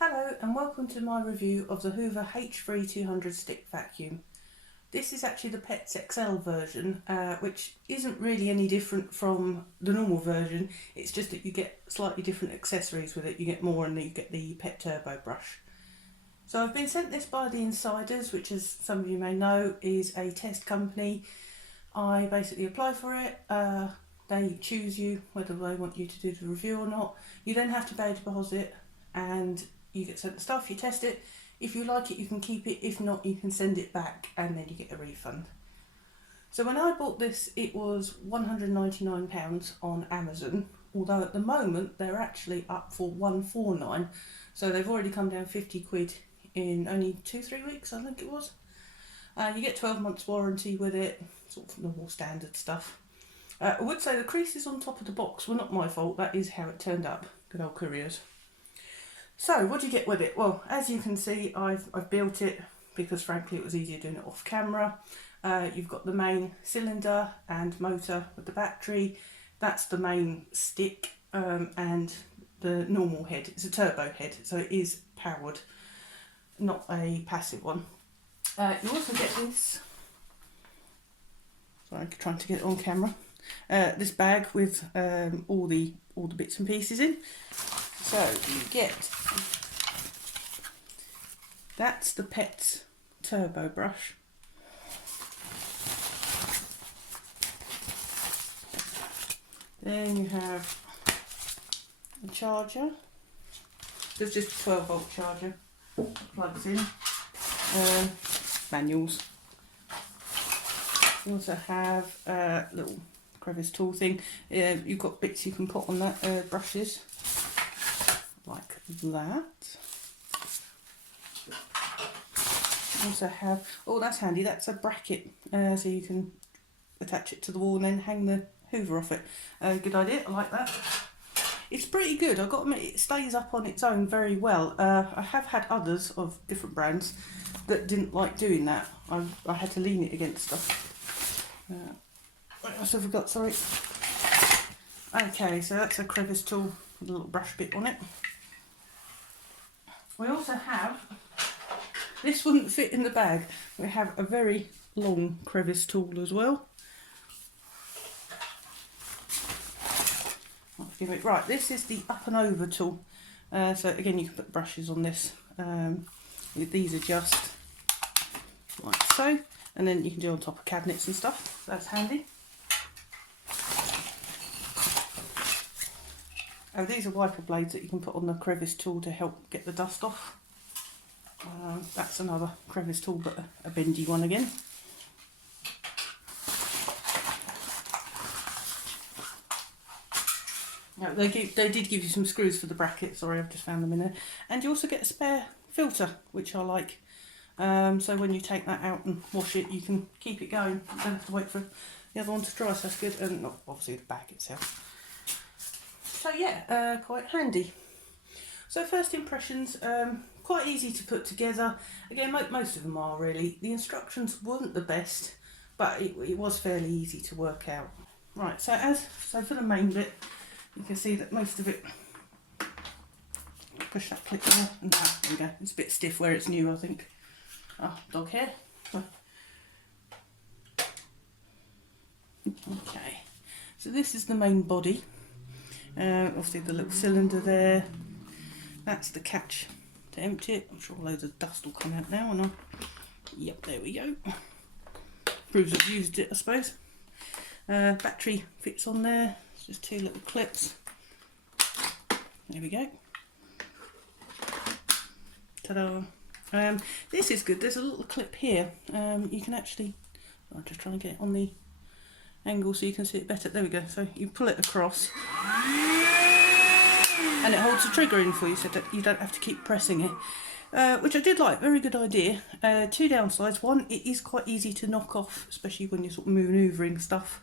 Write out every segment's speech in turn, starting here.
Hello and welcome to my review of the Hoover H3 200 stick vacuum. This is actually the Pets XL version, which isn't really any different from the normal version. It's just that you get slightly different accessories with it. You get more and you get the Pet Turbo brush. So I've been sent this by the Insiders, which, as some of you may know, is a test company. I basically apply for it. They choose you whether they want you to do the review or not. You then have to pay a deposit and you get sent the stuff, you test it. If you like it, you can keep it. If not, you can send it back and then you get a refund. So when I bought this, it was £199 on Amazon, although at the moment they're actually up for £149. So they've already come down 50 quid in only 2-3 weeks, I think it was. You get 12 months warranty with it, sort of normal standard stuff. I would say the creases on top of the box were not my fault, that is how it turned up. Good old couriers. So what do you get with it? Well, as you can see, I've built it because frankly it was easier doing it off camera. You've got the main cylinder and motor with the battery. That's the main stick, and the normal head. It's a turbo head, so it is powered, not a passive one. You also get this, sorry, I'm trying to get it on camera, this bag with all the bits and pieces in. So you get, that's the Pets Turbo brush. Then you have a charger. There's just a 12-volt charger. Plugs in. Manuals. You also have a little crevice tool thing. You've got bits you can put on that, brushes. Like that. Also have, oh that's handy, that's a bracket, so you can attach it to the wall and then hang the Hoover off it. Good idea, I like that. It's pretty good, I've got to admit, it stays up on its own very well. I have had others of different brands that didn't like doing that. I had to lean it against stuff. What else have we got, sorry? Okay, so that's a crevice tool with a little brush bit on it. We also have, this wouldn't fit in the bag, we have a very long crevice tool as well. Right, this is the up and over tool. So again, you can put brushes on this. These adjust like so, and then you can do on top of cabinets and stuff. That's handy. Oh, these are wiper blades that you can put on the crevice tool to help get the dust off. That's another crevice tool, but a bendy one again. Now, they did give you some screws for the bracket, sorry, I've just found them in there. And you also get a spare filter, which I like. So when you take that out and wash it, you can keep it going. You don't have to wait for the other one to dry, so that's good. And not obviously the bag itself. So yeah, quite handy. So first impressions, quite easy to put together. Again, most of them are really. The instructions weren't the best, but it was fairly easy to work out. Right, so for the main bit, you can see that most of it, push that clip there, and there we go. It's a bit stiff where it's new, I think. Oh, dog hair. Okay, so this is the main body. Obviously the little cylinder there, that's the catch to empty it. I'm sure loads of dust will come out now, and I'll, yep, there we go. Proves I've used it, I suppose. Battery fits on there, it's just two little clips. There we go. Ta-da. This is good, there's a little clip here. You can actually, I'm just trying to get it on the angle so you can see it better. There we go, so you pull it across and it holds the trigger in for you so that you don't have to keep pressing it, which I did like, very good idea. Two downsides: one, it is quite easy to knock off, especially when you're sort of manoeuvring stuff,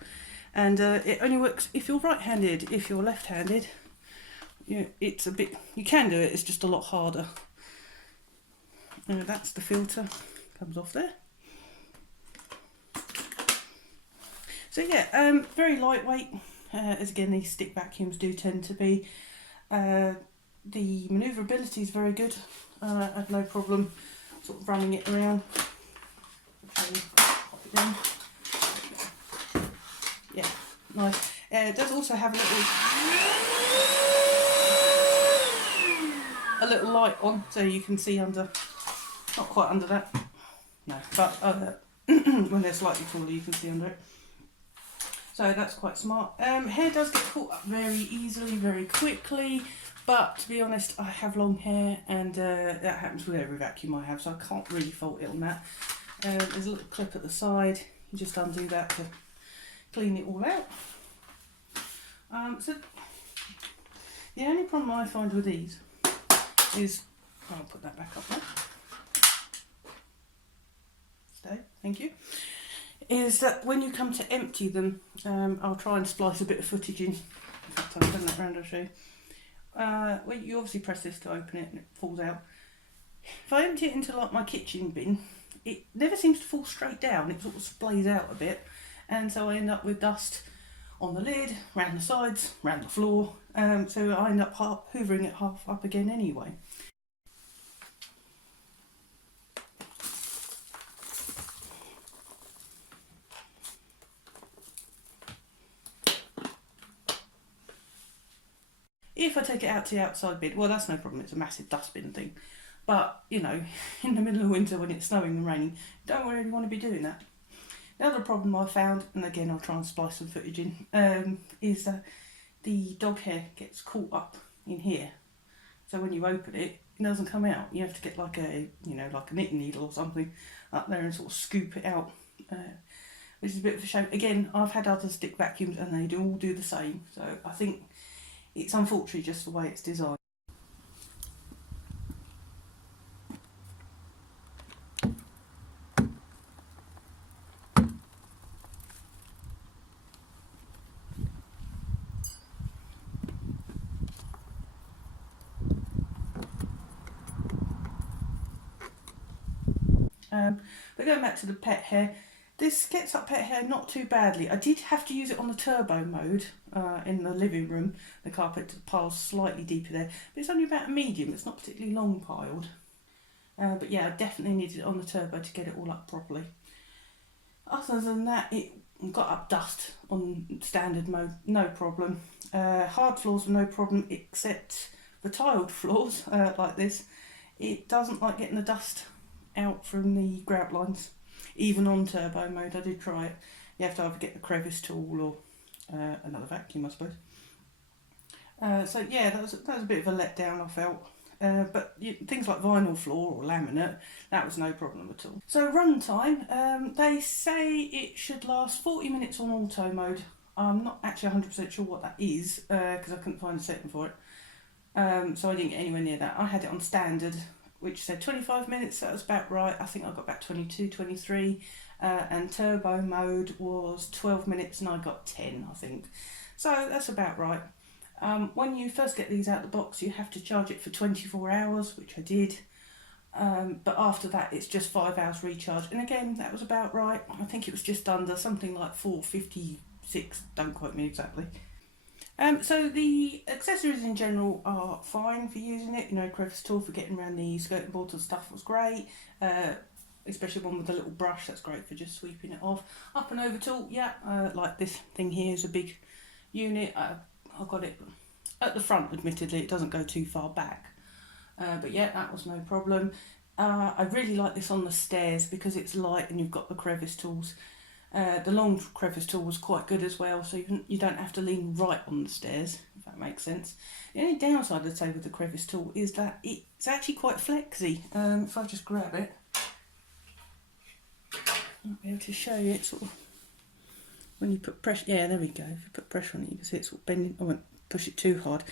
and it only works if you're right-handed. If you're left-handed, it's a bit, you can do it, it's just a lot harder. That's the filter, comes off there. So yeah, very lightweight, as again these stick vacuums do tend to be. the manoeuvrability is very good. I had no problem sort of running it around. Pop it down. Yeah, nice. It does also have a little light on, so you can see under, not quite under that, no, but when they're slightly taller you can see under it. So that's quite smart. Hair does get caught up very easily, very quickly, but to be honest, I have long hair, and that happens with every vacuum I have, so I can't really fault it on that. There's a little clip at the side, you just undo that to clean it all out. So the only problem I find with these is, I'll put that back up there. Stay, thank you. Is that when you come to empty them, I'll try and splice a bit of footage in. In fact, I'll turn that around, I'll show you. Well, you obviously press this to open it and it falls out. If I empty it into like my kitchen bin, it never seems to fall straight down, it sort of splays out a bit, and so I end up with dust on the lid, round the sides, round the floor, so I end up hoovering it half up again anyway. If I take it out to the outside bin, well, that's no problem, it's a massive dustbin thing. But, you know, in the middle of winter when it's snowing and raining, you don't really want to be doing that. The other problem I found, and again I'll try and splice some footage in, is that the dog hair gets caught up in here. So when you open it, it doesn't come out. You have to get like a, you know, like a knitting needle or something up there and sort of scoop it out, which is a bit of a shame. Again, I've had other stick vacuums and they all do the same. So I think it's unfortunately just the way it's designed. But going back to the pet hair, this gets up pet hair not too badly. I did have to use it on the turbo mode in the living room. The carpet piles slightly deeper there, but it's only about a medium, it's not particularly long piled. But yeah, I definitely needed it on the turbo to get it all up properly. Other than that, it got up dust on standard mode, no problem. Hard floors were no problem, except the tiled floors like this. It doesn't like getting the dust out from the grab lines, even on turbo mode. I did try it. You have to either get the crevice tool or another vacuum, I suppose. So yeah, that was a bit of a letdown, I felt. But things like vinyl floor or laminate, that was no problem at all. So runtime, they say it should last 40 minutes on auto mode. I'm not actually 100% sure what that is, because I couldn't find a setting for it. So I didn't get anywhere near that. I had it on standard, which said 25 minutes, that was about right. I think I got about 22, 23, and turbo mode was 12 minutes and I got 10, I think. So that's about right. When you first get these out of the box, you have to charge it for 24 hours, which I did. But after that, it's just 5 hours recharge. And again, that was about right. I think it was just under, something like 456, don't quote me exactly. So the accessories in general are fine for using it. You know, crevice tool for getting around the skirting boards and stuff was great. Especially one with a little brush, that's great for just sweeping it off. Up and over tool, yeah, like this thing here is a big unit. I've got it at the front, admittedly, it doesn't go too far back. But yeah, that was no problem. I really like this on the stairs because it's light and you've got the crevice tools. The long crevice tool was quite good as well, so you don't have to lean right on the stairs, if that makes sense. The only downside I'd say with the crevice tool is that it's actually quite flexy. If I just grab it, I'll be able to show you it sort of, when you put pressure, yeah, there we go. If you put pressure on it, you can see it's sort of bending. I won't push it too hard.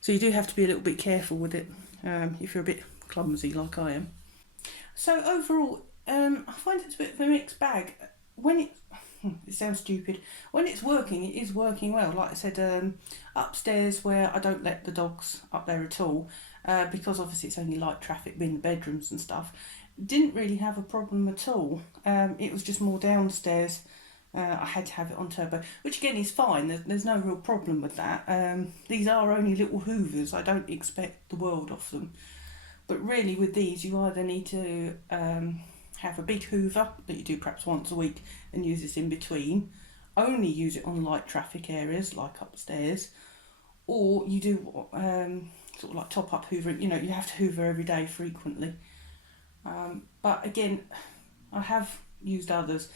So you do have to be a little bit careful with it if you're a bit clumsy like I am. So overall, I find it's a bit of a mixed bag. When it sounds stupid, when it's working, it is working well. Like I said, upstairs where I don't let the dogs up there at all, because obviously it's only light traffic in the bedrooms and stuff, didn't really have a problem at all. It was just more downstairs I had to have it on turbo, which again is fine. There's no real problem with that. These are only little Hoovers. I don't expect the world off them. But really with these, you either need to have a big Hoover that you do perhaps once a week and use this in between. Only use it on light traffic areas like upstairs. Or you do sort of like top up Hoover. You know, you have to Hoover every day frequently. But again, I have used others.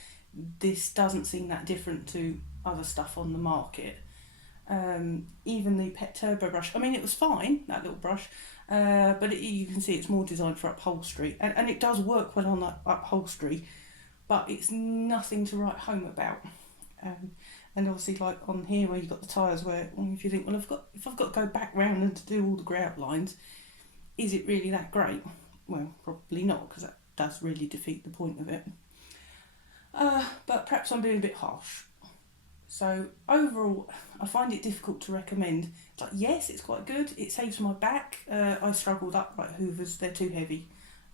This doesn't seem that different to other stuff on the market. Even the Pet Turbo brush, I mean, it was fine, that little brush, but you can see it's more designed for upholstery, and it does work well on that upholstery, but it's nothing to write home about. And obviously, like on here where you've got the tyres, where if you think, well, if I've got to go back round and to do all the grout lines, is it really that great? Well, probably not, because that does really defeat the point of it. But perhaps I'm being a bit harsh. So overall, I find it difficult to recommend. It's like, yes, it's quite good. It saves my back. I struggled upright Hoovers. They're too heavy.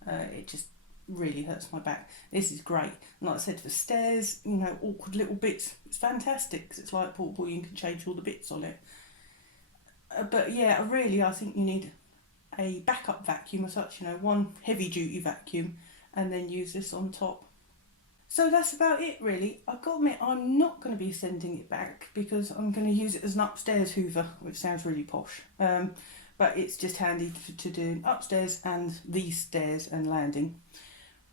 It just really hurts my back. This is great. And like I said, for stairs, you know, awkward little bits, it's fantastic because it's like portable. You can change all the bits on it. But yeah, I think you need a backup vacuum as such. You know, one heavy duty vacuum, and then use this on top. So that's about it really. I've got to admit, I'm not going to be sending it back because I'm going to use it as an upstairs Hoover, which sounds really posh. But it's just handy to do upstairs, and these stairs and landing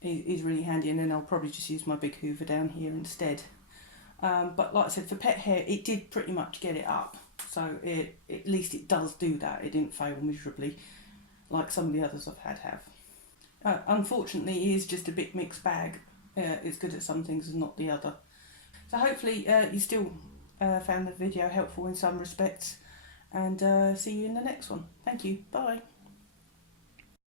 is really handy, and then I'll probably just use my big Hoover down here instead. But like I said, for pet hair, it did pretty much get it up. So at least it does do that. It didn't fail miserably like some of the others I've had have. Unfortunately, it is just a bit mixed bag. It's good at some things and not the other. So hopefully you still found the video helpful in some respects, and see you in the next one. Thank you. Bye.